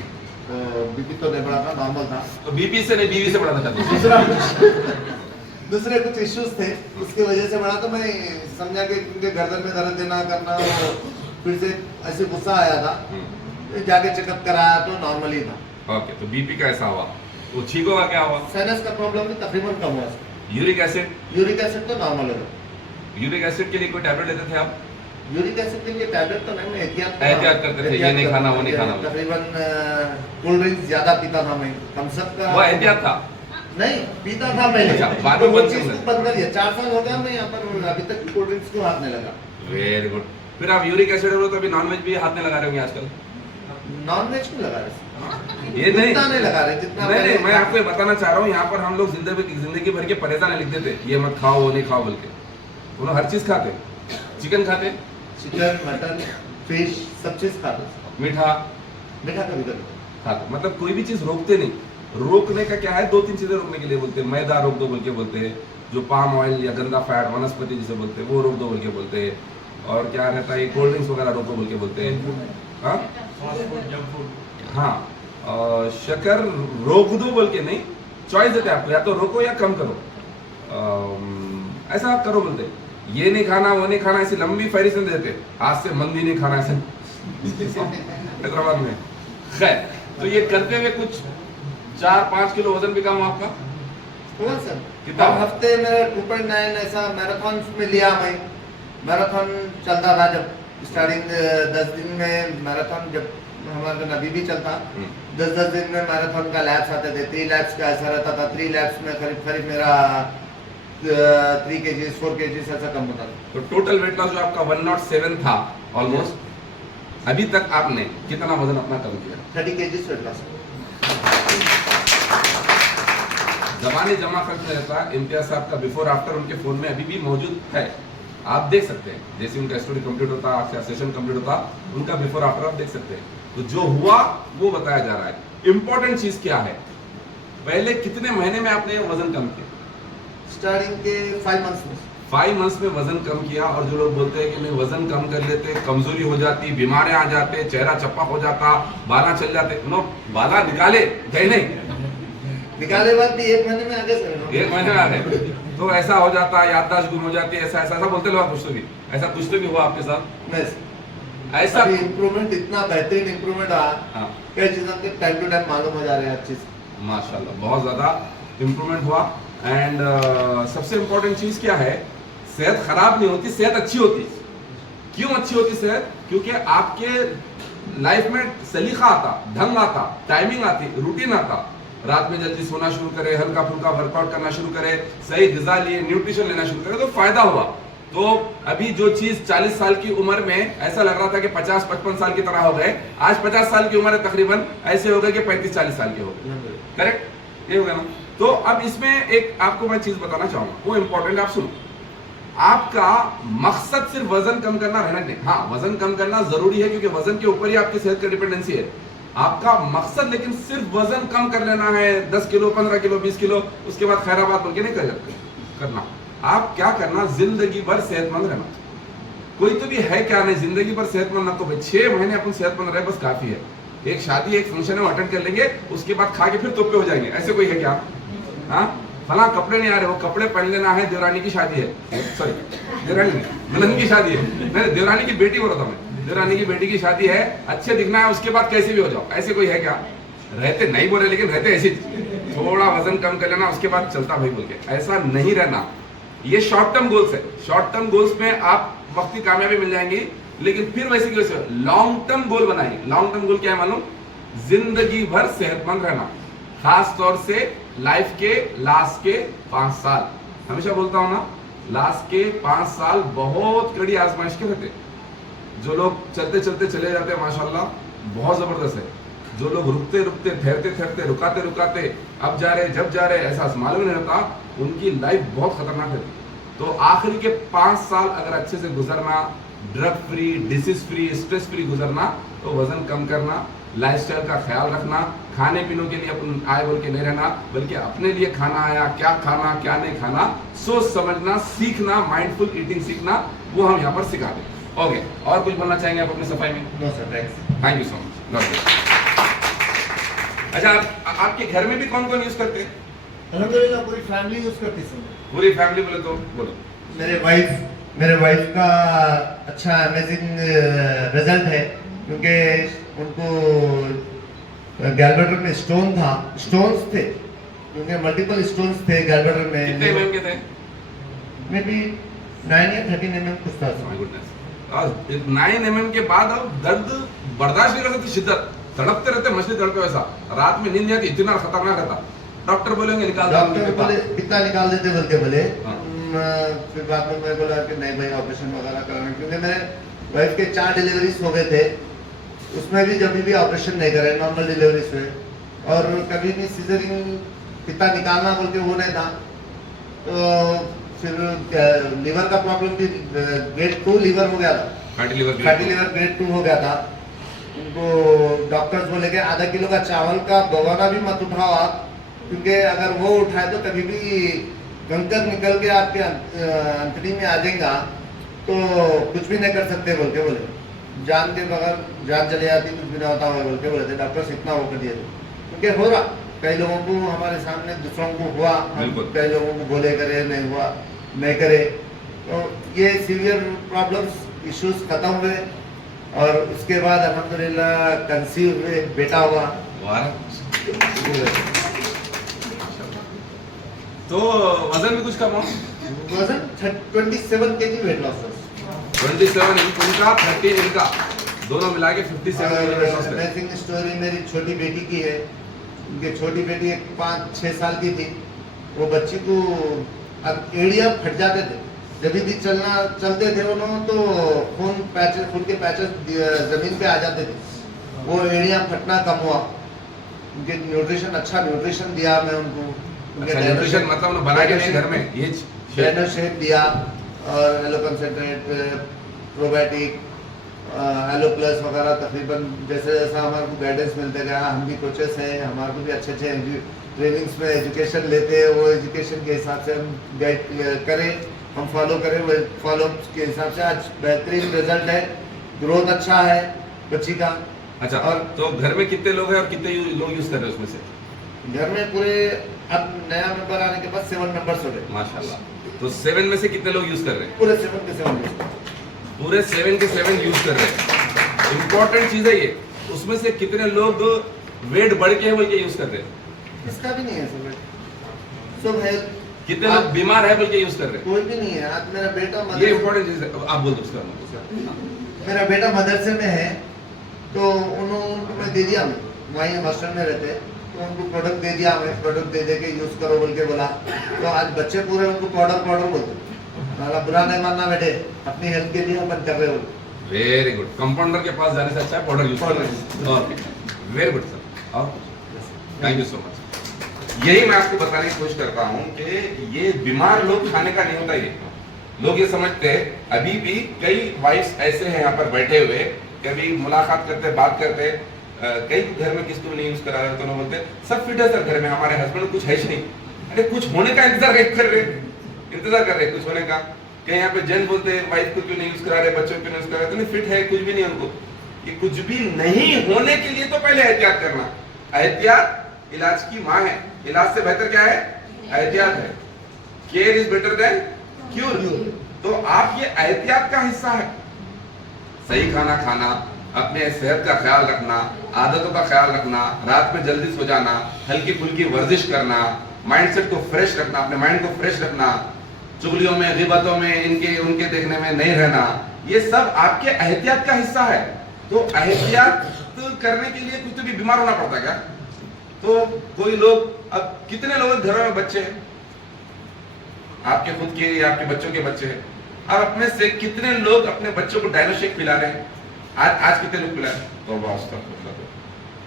तो बीपी तो नहीं बढ़ा था, नॉर्मल था। तो बीपी से नहीं बीवी से बढ़ाना चाहते दूसरे कुछ इश्यूज थे, उसकी वजह से बढ़ा। तो मैं समझा कि क्योंकि गर्दन में दर्द देना करना, वो फिर से ऐसे गुस्सा आया था, जाके चेकअप कराया तो नॉर्मल ही था। ओके, तो बीपी कैसा हुआ, वो ठीक होगा, क्या हुआ? साइनस का प्रॉब्लम भी तकरीबन कम हुआ। Uric acid? यूरिक एसिड तो नॉर्मल है। यूरिक एसिड के लिए कोई टैबलेट लेते थे आप? यूरिक एसिड के लिए टैबलेट तो नहीं, मैं एहतियात करते थे, ये नहीं खाना, वो नहीं खाना। तकरीबन कोल्ड ड्रिंक्स ज्यादा पीता था मैं, थम्स अप का। वो एहतियात था? नहीं, पीता था पहले। अच्छा, बाद तो में वो बंद चीज कर को बंद कर दिया। 4 साल हो गया मैं यहाँ पर, अभी तक कोल्ड ड्रिंक्स को हाथ नहीं लगा। Very good. फिर आप यूरिक एसिड हो तो अभी नॉनवेज भी हाथ में लगा रहे होंगे आजकल? नॉनवेज को लगा रहे, ये नहीं, उतना नहीं लगा रहे जितना नहीं, पहले। मैं आपको ये बताना चाह रहा हूँ, यहाँ पर हम लोग जिंदगी भर के परेशान लिख देते, ये मत खाओ, वो नहीं खाओ बोल के। उन्होंने हर चीज खाते, चिकन खाते, चिकन, मटन, फिश, सब चीज खाते। मीठा मीठा कभी कभी खाते, मतलब कोई भी चीज रोकते नहीं। रोकने का क्या है, 2-3 चीजें रोकने के लिए बोलते हैं। मैदा रोक दो बोल के बोलते हैं, जो पाम ऑयल या गंदा फैट वनस्पति जिसे बोलते हैं वो रोक दो बोल के बोलते हैं, और क्या रहता है, कोल्ड ड्रिंक्स वगैरह रोको बोल के बोलते हैं। हाँ हाँ, शक्कर रोक दो बोल के नहीं, चॉइस देते हैं आपको, या तो रोको या कम करो, ऐसा करो बोलते हैं। ये नहीं खाना, वो नहीं खाना, ऐसी लंबी फहरिस्त देते, आज से मंदी नहीं खाना ऐसे हैदराबाद में। खैर, तो ये करते हुए कुछ 4-5 किलो वजन भी कम हुआ आपका? हुआ सर। कितना? हर हफ्ते मेरा 2.9 ऐसा मैराथन में लिया मैं। मैराथन चलता था जब स्टार्टिंग 10 दिन में मैराथन, जब हमारे नबी भी चलता 10-10 दिन में मैराथन का लैप्स आते थे। 3 लैप्स का ऐसा रहता था, 3 लैप्स में करीब मेरा 3 kg 4 kg ऐसा कम होता था। तो टोटल वेट लॉस जो आपका 107 था ऑलमोस्ट, अभी तक आपने कितना वजन अपना कम किया? 30 kg वेट लॉस। जबानी जमा खर्च में रहता है। इम्तियाज साहब का बिफोर आफ्टर उनके फोन में अभी भी मौजूद है, आप देख सकते हैं। जैसे उनका स्टोरी कंप्लीट होता, आपका सेशन कंप्लीट होता, उनका बिफोर आफ्टर आप देख सकते हैं। तो जो हुआ वो बताया जा रहा है। इंपॉर्टेंट चीज क्या है, पहले कितने महीने में आपने वजन कम किया? स्टार्टिंग के 5 मंथ्स में। 5 मंथ्स में वजन कम किया। और जो लोग बोलते हैं कि नहीं वजन कम कर लेते, कमजोरी हो जाती, बीमारियां आ जाते, चेहरा चप्पा हो जाता, बाला चल जाते, नो, बाला निकाले गए नहीं, निकाले बाद भी 1 महीने में आ गए सर। 1 महीने में आ गए। तो ऐसा हो जाता, याददाश्त गुम हो जाती है, ऐसा ऐसा बोलते लोग। कुछ तो भी ऐसा कुछ तो भी हुआ आपके साथ? नहीं, ऐसा इम्प्रूवमेंट, इतना बेहतरीन इम्प्रूवमेंट रहा। हाँ, कई चीजों के टाइम टू टाइम मालूम हो जा रहे हैं हर चीज। माशाल्लाह बहुत ज्यादा इम्प्रूवमेंट हुआ। एंड सबसे इम्पोर्टेंट चीज क्या है, सेहत खराब नहीं होती, सेहत अच्छी होती। क्यों अच्छी होती सेहत? क्योंकि आपके लाइफ में सलीका आता, ढंग आता, टाइमिंग आती, रूटीन आता। रात में जल्दी सोना शुरू करे, हल्का फुल्का वर्कआउट करना शुरू करे, सही ग़िज़ा लिए, न्यूट्रिशन लेना शुरू करे, तो फायदा हुआ। तो अभी जो चीज 40 साल की उम्र में ऐसा लग रहा था कि 50-55 साल की तरह हो गए, आज 50 साल की उम्र है तकरीबन ऐसे हो गए कि 35-40 साल के हो गए। करेक्ट, ये हो गया ना? तो अब इसमें एक आपको मैं चीज बताना चाहूंगा, वो इंपॉर्टेंट, आप सुनो। आपका मकसद सिर्फ वजन कम करना रहना नहीं। हाँ, वजन कम करना जरूरी है, क्योंकि वजन के ऊपर ही आपकी सेहत की डिपेंडेंसी है। आपका मकसद लेकिन सिर्फ वजन कम कर लेना है, 10 किलो, 15 किलो, 20 किलो, उसके बाद खैराबाद बोल के नहीं करना। आप क्या करना, जिंदगी भर सेहतमंद रहना। कोई तो भी है क्या नहीं, जिंदगी भर सेहतमंद ना, तो भाई 6 महीने अपन सेहतमंद रहे बस काफी है। एक शादी, एक फंक्शन है, अटेंड कर लेंगे, उसके बाद खा के फिर तोपे हो जाएंगे, ऐसे कोई है क्या? हाँ, फला कपड़े नहीं आ रहे, वो कपड़े पहन लेना है, देवरानी की शादी है, सॉरी देवरानी नहीं, दुल्हन की शादी है, नहीं देवरानी की बेटी बोल रहा था मैं, देवरानी की बेटी की शादी है, अच्छे दिखना है, उसके बाद कैसे भी हो जाओ, ऐसे कोई है क्या? रहते नहीं बोले, लेकिन रहते ऐसे, थोड़ा वजन कम कर लेना, उसके बाद चलता भाई बोल के, ऐसा नहीं रहना। ये शॉर्ट टर्म गोल्स है। शॉर्ट टर्म गोल्स में आप वक्ती कामयाबी मिल जाएंगी, लेकिन फिर वैसे कैसे लॉन्ग टर्म गोल बनाइए। लॉन्ग टर्म गोल क्या है मालूम? जिंदगी भर सेहतमंद रहना, खास तौर से लाइफ के लास्ट के 5 साल। हमेशा बोलता हूं ना, लास्ट के 5 साल बहुत कड़ी आजमाइश के रहते। जो लोग चलते चलते चले जाते हैं माशाल्लाह, बहुत जबरदस्त है। जो लोग रुकते रुकते, ठहरते ठहरते, रुकाते रुकाते, अब जा रहे जब जा रहे, एहसास मालूम नहीं रहता, उनकी लाइफ बहुत खतरनाक है। तो आखिरी के 5 साल अगर अच्छे से गुजरना, drug free, disease free, stress free गुजरना, तो वजन कम करना, लाइफस्टाइल का ख्याल रखना, खाने पीने के लिए अपन आए बोल के नहीं रहना, बल्कि अपने लिए खाना आया, क्या खाना क्या नहीं खाना, सोच समझना, सीखना, माइंडफुल ईटिंग सीखना, वो हम यहाँ पर सिखा दें। ओके, और कुछ बोलना चाहेंगे आप अपनी सफाई में? No sir, thanks. Thank you so much. अच्छा, आपके घर में भी कौन कौन यूज करते हैं? अल्हम्दुलिल्लाह पूरी फैमिली यूज करती है। पूरी फैमिली बोले तो बोलो। मेरे वाइफ का अच्छा अमेजिंग रिजल्ट है, क्योंकि उनको गैलब्लैडर में स्टोन्स थे, क्योंकि मल्टीपल स्टोन्स थे गैलब्लैडर कितने में। mm के थे? मे बी 9 या 13 mm कुछ था। My goodness. और 9 mm के बाद अब दर्द बर्दाश्त नहीं कर सकती, शिद्दत तड़पते रहते, मछली तड़पे वैसा, रात में नींद नहीं आती, इतना खतरनाक था। डॉक्टर बोलेंगे निकाल दो। डॉक्टर बोले कितना निकाल देते बोल के बोले। हाँ। फिर बाद में मैं बोला कि नहीं भाई ऑपरेशन वगैरह कराना, क्योंकि मेरे वाइफ के 4 डिलीवरीज हो गए थे, उसमें भी जब भी ऑपरेशन नहीं करे, नॉर्मल डिलीवरीज हुए, और कभी भी सीजरिंग पिता निकालना बोल के वो नहीं था। तो फिर लीवर का प्रॉब्लम भी ग्रेड 2 लीवर हो गया था, फैटी लीवर ग्रेड 2 हो गया था। उनको डॉक्टर्स बोले कि आधा किलो का चावल का भगोना भी मत उठाओ आप, क्योंकि अगर वो उठाए तो कभी भी कंकर निकल के आपके अंतड़ी में आ जाएगा तो कुछ भी नहीं कर सकते बोल के बोले। जान के बगैर जान चले जाती, कुछ भी नहीं होता है बोल के बोले थे डॉक्टर्स। इतना वो कर दिए थे, क्योंकि हो रहा कई लोगों को हमारे सामने, दूसरों को हुआ, कई लोगों को बोले करे नहीं हुआ, नहीं करे। तो ये सीवियर प्रॉब्लम्स इश्यूज खत्म हुए, और उसके बाद अल्हम्दुलिल्लाह कंसीव हुए, बेटा हुआ। तो वजन भी कुछ कम हो? वजन 27 kg वेट लॉस। 27 उनका, 30 इनका, दोनों मिला के 57 kg वेट लॉस है। अमेजिंग स्टोरी मेरी छोटी बेटी की है। उनकी छोटी बेटी 5-6 साल की थी। वो बच्ची को अब एड़िया फट जाते थे, जब भी चलते थे वो लोग तो खून के पैचेस जमीन पे आ जाते थे। वो एड़िया फटना कम हुआ। उनके न्यूट्रिशन, अच्छा न्यूट्रिशन दिया मैं उनको। अच्छा न्यूट्रिशन मतलब उन्होंने बना के नहीं घर में, ये शेप दिया, और aloe concentrate, probiotic, aloe plus वगैरह, तकरीबन जैसे जैसा हमारे को गाइडेंस मिलते गया। हम भी कोचेस हैं, हमारे को भी अच्छे ट्रेनिंग्स में एजुकेशन लेते हैं, वो एजुकेशन के हिसाब से हम गाइड करें, हम फॉलो करें, वो फॉलो के हिसाब से आज बेहतरीन रिजल्ट है, ग्रोथ अच्छा है बच्ची का। अच्छा, और तो घर में कितने लोग हैं और कितने लोग यूज कर रहे हैं उसमें से? घर में पूरे अब नया मेंबर आने के बाद 7 मेंबर्स हो गए माशाल्लाह। तो 7 में से कितने लोग यूज कर रहे हैं? पूरे 7 के 7 यूज कर। पूरे 7 के 7 यूज कर रहे हैं। इम्पोर्टेंट चीज है ये। उसमें से कितने लोग वेट बढ़ के बोल के यूज कर रहे हैं? इसका भी नहीं है सब है। कितने लोग बीमार है बोल के यूज कर रहे हैं? कोई भी नहीं है। आज मेरा बेटा ये इम्पोर्टेंट चीज है, आप बोल दो उसका। मेरा बेटा मदरसे में है, तो उनको मैं दे दिया, मैं वहीं हॉस्टल में रहते, तो उनको प्रोडक्ट दे दिया, मैं प्रोडक्ट दे के यूज करो बोल के बोला। तो आज बच्चे पूरे उनको पाउडर बोलते, नाला बुरा नहीं मानना बेटे, अपनी हेल्थ के लिए अपन कर रहे हो। Very good. कंपाउंडर के पास जाने से अच्छा है पाउडर यूज करना। Okay, very good sir. और थैंक यू सो मच। यही मैं आपको बताने की कोशिश करता हूँ कि ये बीमार लोग खाने का नहीं होता। ये लोग ये समझते हैं, अभी भी कई वाइफ्स ऐसे हैं यहाँ पर बैठे हुए, कभी मुलाकात करते, बात करते, कई घर में किसको नहीं यूज करा रहे तो लोग बोलते सब फिट है सर घर में, हमारे हस्बैंड कुछ है ही नहीं। अरे कुछ होने का इंतजार कर रहे कुछ होने का। कहीं यहाँ पे जेंट्स बोलते हैं वाइफ को क्यों नहीं यूज करा रहे, बच्चों को क्यों नहीं यूज करा रहे, तो नहीं फिट है, कुछ भी नहीं उनको। ये कुछ भी नहीं होने के लिए तो पहले एहतियात करना। एहतियात इलाज की माँ है। इलाज से बेहतर क्या है? एहतियात है। Care is better than cure. तो आप ये एहतियात का हिस्सा है। सही खाना खाना, अपने सेहत का ख्याल रखना, आदतों का ख्याल रखना, रात में जल्दी सो जाना, हल्की फुल्की वर्जिश करना, माइंडसेट को फ्रेश रखना, अपने माइंड को फ्रेश रखना, चुगलियों में, गिबतों में, इनके उनके देखने में नहीं रहना, ये सब आपके एहतियात का हिस्सा है। तो एहतियात करने के लिए कुछ भी बीमार होना पड़ता क्या? तो कोई लोग, अब कितने लोग घरों में बच्चे हैं, आपके खुद के या आपके बच्चों के बच्चे हैं, अब अपने से कितने लोग अपने बच्चों को डायनोशेक पिला रहे हैं? आज कितने लोग पिलाए?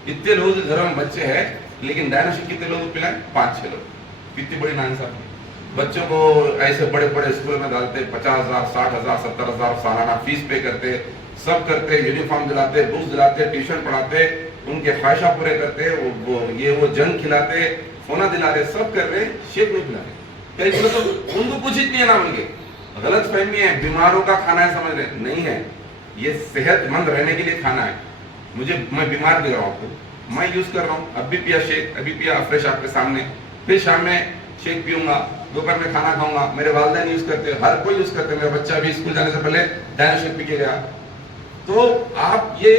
इतने लोगों के घरों में बच्चे हैं, लेकिन डायनोशेक कितने लोग पिलाए? 5-6 लोग। कितनी बड़ी नाइंसाफी। बच्चों को ऐसे बड़े बड़े स्कूल में डालते, 50,000, 60,000, 70,000 सालाना फीस पे करते, सब करते, यूनिफॉर्म दिलाते, बुक्स दिलाते, ट्यूशन पढ़ाते, उनके ख्वाहिशा पूरे करते, वो जंग खिलाते, सोना दिलाते, सब कर रहे, शेक नहीं पिला रहे। कई लोग तो उनको कुछ ही नहीं है ना, उनके गलत फहमी है, बीमारों का खाना है समझ रहे, नहीं है। ये सेहतमंद रहने के लिए खाना है। मैं बीमार भी रहा हूँ, मैं यूज कर रहा हूँ, अब भी पिया शेक, अभी पिया फ्रेश आपके सामने, फिर शाम में शेक पीऊंगा, दोपहर में खाना खाऊंगा। मेरे वालिदैन यूज करते हैं, हर कोई यूज करते हैं, मेरा बच्चा भी स्कूल जाने से पहले डायनो शेक पी के गया। तो आप ये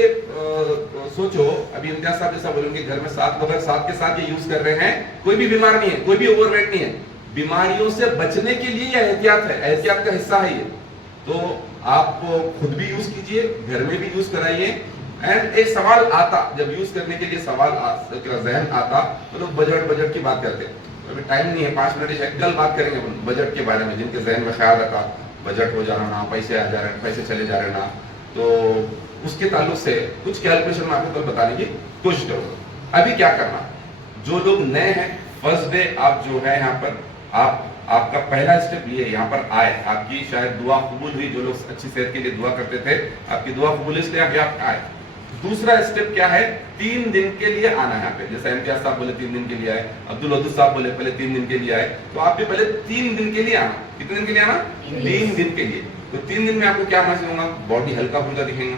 सोचो, अभी इम्तियाज साहब जैसा बोलेंगे घर में 7 लोग साथ के साथ ये यूज कर रहे हैं, कोई भी बीमार नहीं है, कोई भी ओवरवेट नहीं है। बीमारियों से बचने के लिए यह एहतियात है, एहतियात का हिस्सा है ये। तो आप खुद भी यूज कीजिए, घर में भी यूज कराइए। एंड एक सवाल आता, जब यूज करने के लिए सवाल जहन आता तो लोग बजट की बात करते हैं। अभी टाइम नहीं है, 5 मिनट कल बात करेंगे बजट के बारे में। जिनके जहन में ख्याल रखा बजट हो जा रहा ना, पैसे आ जा रहे, पैसे चले जा रहे ना, तो उसके ताल्लुक से कुछ कैलकुलेशन मैं आपको कल बताने की कोशिश करूंगा। अभी क्या करना, जो लोग नए हैं, फर्स्ट डे आप जो है यहाँ पर आपका पहला स्टेप ये यहाँ पर आए, आपकी शायद दुआ कबूल हुई। जो लोग अच्छी सेहत के लिए दुआ करते थे, आपकी दुआ कबूल, इसलिए आप आए। दूसरा स्टेप क्या है, 3 दिन के लिए आना है यहाँ पे। जैसे इम्तियाज साहब बोले 3 दिन के लिए आए, अब्दुल वदूद साहब बोले पहले 3 दिन के लिए आए, तो आप भी पहले 3 दिन के लिए आना। कितने दिन के लिए आना? 3 दिन के लिए। तो 3 दिन में आपको क्या महसूस होगा? बॉडी हल्का फुल्का दिखेगा,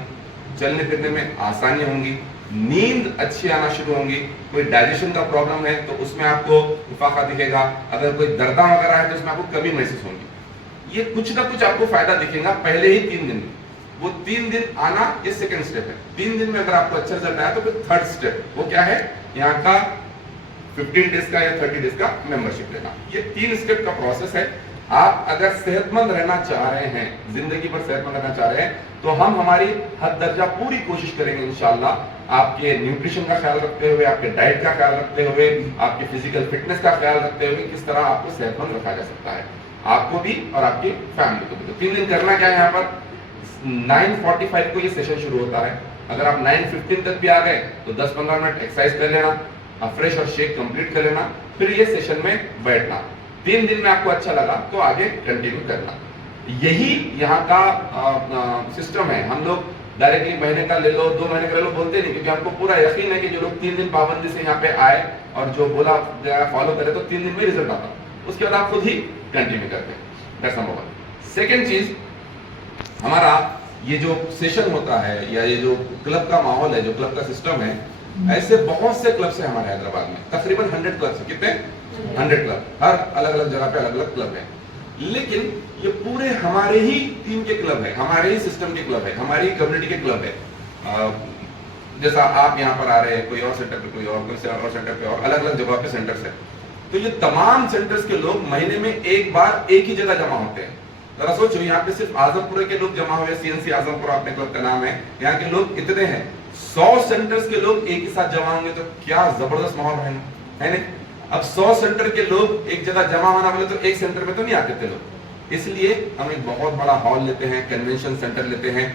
चलने फिरने में आसानी होंगी, नींद अच्छी आना शुरू होंगी। कोई डाइजेशन का प्रॉब्लम है तो उसमें आपको इफाका दिखेगा, अगर कोई दर्दा वगैरह है तो उसमें आपको कमी महसूस होगी। ये कुछ ना कुछ आपको फायदा दिखेगा पहले ही 3 दिन में। वो 3 दिन आना ये सेकंड स्टेप है। 3 दिन में अगर आपको अच्छा रिजल्ट आया तो फिर थर्ड स्टेप वो क्या है, यहाँ का 15 डेज का या 30 डेज का मेंबरशिप लेना। ये 3 स्टेप का प्रोसेस है। आप अगर सेहतमंद रहना चाह रहे हैं, जिंदगी भर सेहतमंद रहना चाह रहे हैं, तो हम हमारी हद दर्जा पूरी कोशिश करेंगे इंशाल्लाह, आपके न्यूट्रिशन का ख्याल रखते हुए, आपके डाइट का ख्याल रखते हुए, आपके फिजिकल फिटनेस का ख्याल रखते हुए, किस तरह आपको सेहतमंद रखा जा सकता है, आपको भी और आपकी फैमिली को भी। तो 3 दिन करना क्या है, यहाँ पर 9:45 को ये सेशन शुरू होता है। अगर आप 9:15 तक भी आ गए तो 10-15 मिनट एक्सरसाइज कर लेना, फ्रेश और शेक कंप्लीट कर लेना, फिर ये सेशन में बैठना। 3 दिन में आपको अच्छा लगा तो आगे कंटिन्यू करना। यही यहाँ का सिस्टम है। हम लोग डायरेक्टली महीने का ले लो, 2 महीने का ले लो बोलते नहीं, क्योंकि हमको पूरा यकीन है कि जो लोग 3 दिन पाबंदी से यहाँ पे आए और जो बोला फॉलो करे तो 3 दिन में रिजल्ट आता, उसके बाद आप खुद ही कंटिन्यू करते हैं। That's number 1। सेकेंड चीज, हमारा ये जो सेशन होता है या ये जो क्लब का माहौल है, जो क्लब का सिस्टम है, ऐसे बहुत से क्लब्स हैं हमारे हैदराबाद में, तकरीबन 100 क्लब्स हैं। कितने? 100 क्लब, हर अलग अलग जगह पे अलग अलग क्लब है। लेकिन ये पूरे हमारे ही टीम के क्लब है, हमारे ही सिस्टम के क्लब है, हमारी कम्युनिटी के क्लब है। जैसा आप यहाँ पर आ रहे हैं, कोई और सेंटर पे, कोई और सेंटर पे, और अलग अलग जगह पे सेंटर्स है। तो ये तमाम सेंटर्स के लोग महीने में एक बार एक ही जगह जमा होते हैं। जरा सोचो, यहाँ पे सिर्फ आजमपुर के लोग जमा हुए, CNC आजमपुर अपने क्लब का नाम है, यहाँ के लोग इतने हैं। 100 सेंटर्स के लोग एक ही साथ जमा होंगे तो क्या जबरदस्त माहौल है नहीं? अब 100 सेंटर के लोग एक जगह जमा होना बोले तो एक सेंटर में तो नहीं आते थे लोग, इसलिए हम एक बहुत बड़ा हॉल लेते हैं, कन्वेंशन सेंटर लेते हैं।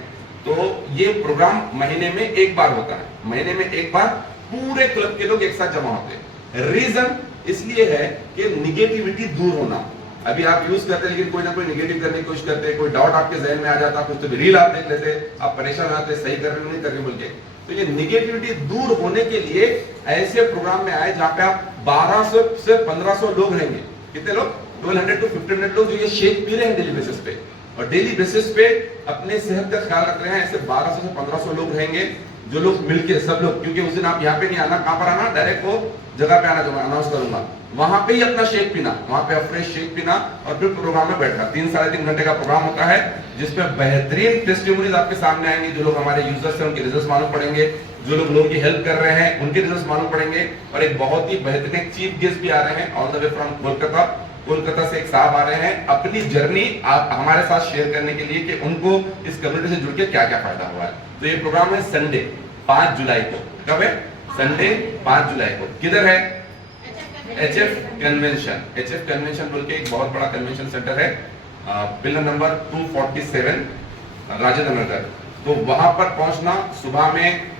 तो ये प्रोग्राम महीने में एक बार होता है, महीने में एक बार पूरे क्लब के लोग एक साथ जमा होते हैं। रीजन इसलिए है कि निगेटिविटी दूर होना। अभी आप यूज करते हैं लेकिन कोई ना कोई निगेटिव करने की कोशिश करते हैं, कोई डाउट आपके जहन में आ जाता, कुछ तो रील आप देख लेते, आप परेशान हो जाते, सही कर रहे हो नहीं कर रहे बोल के। तो ये निगेटिविटी दूर होने के लिए ऐसे प्रोग्राम में आए जहां पे आप 1200 से 1500 लोग रहेंगे। कितने लोग? 1200 to 1500 लोग जो ये शेक पी रहे हैं डेली बेसिस पे, और डेली बेसिस पे अपने सेहत का ख्याल रख रहे हैं। ऐसे 1200 से 1500 लोग रहेंगे जो लोग मिलके सब लोग, क्योंकि उस दिन आप यहाँ पे नहीं आना, कहां पर आना, डायरेक्ट वो जगह पे आना जो मैं अनाउंस करूंगा, वहां पे ही अपना शेक पीना, वहां पे फ्रेश शेक पीना, और फिर प्रोग्राम में बैठना। 3-3.5 घंटे का प्रोग्राम होता है जिसमें बेहतरीन टेस्टिमोनीज आपके सामने आएंगे। जो लोग हमारे यूजर्स हैं उनके रिजल्ट्स मालूम पड़ेंगे, जो लोग लोगों की हेल्प कर रहे हैं उनके रिजल्ट्स मालूम पड़ेंगे, और एक बहुत ही बेहतरीन चीफ गेस्ट भी आ रहे हैं all the way from Kolkata से एक साहब आ रहे हैं अपनी जर्नी आप हमारे साथ शेयर करने के लिए कि उनको इस कम्युनिटी से जुड़ के क्या क्या फायदा हुआ है। तो ये प्रोग्राम है संडे 5 जुलाई को। कब है? संडे 5 जुलाई को। किधर है? HF convention. HF कन्वेंशन बोल के एक बहुत बड़ा कन्वेंशन सेंटर है, पिलर नंबर 247 राजेंद्र नगर। तो वहां पर पहुंचना सुबह में